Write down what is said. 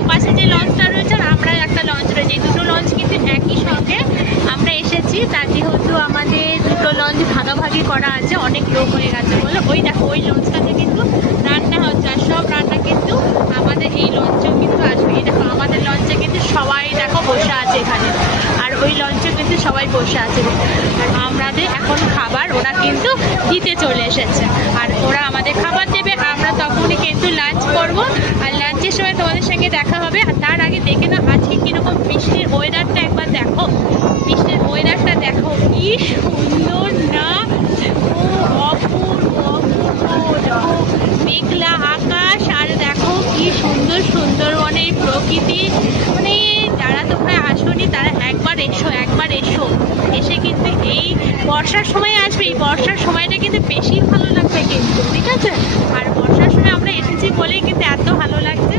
ওপাশে যে লঞ্চটা রয়েছে আর আমরা একটা লঞ্চ রয়েছে, এই দুটো লঞ্চ কিন্তু একই সঙ্গে আমরা এসেছি। তার যেহেতু আমাদের দুটো লঞ্চ ভাগাভাগি করা আছে, অনেক লোক হয়ে গেছে বলে ওই দেখো ওই লঞ্চটাতে কিন্তু রান্না হচ্ছে, আর সব রান্না কিন্তু আমাদের এই লঞ্চেও কিন্তু আসবে। এই দেখো আমাদের লঞ্চে কিন্তু সবাই দেখো বসে আছে এখানে, আর ওই লঞ্চে কিন্তু সবাই বসে আছে। আর আমাদের এখন খাবার ওরা কিন্তু দিতে চলে এসেছে, আর ওরা আমাদের খাবার দেবে, আমরা তখনই কিন্তু লাঞ্চ করব। আর লাঞ্চের সময় তোমাদের সঙ্গে দেখা হবে। আর তার আগে দেখে না আজকে কীরকম বৃষ্টির ওয়েদারটা একবার দেখো, বৃষ্টির ওয়েদারটা দেখো কি সুন্দর না, ও অপূর্ব অপূর্ব। দেখো মেঘলা আকাশ, আর দেখো কি সুন্দর সুন্দরবনের প্রকৃতি। মানে যারা তোমরা আসোনি তারা একবার এসো, একবার এসো, এসে কিন্তু এই বর্ষার সময় আসবে। এই বর্ষার সময়টা কিন্তু বেশি ভালো লাগবে কিন্তু, ঠিক আছে। আর বর্ষার সময় আমরা এসেছি বলেই কিন্তু এত ভালো লাগছে।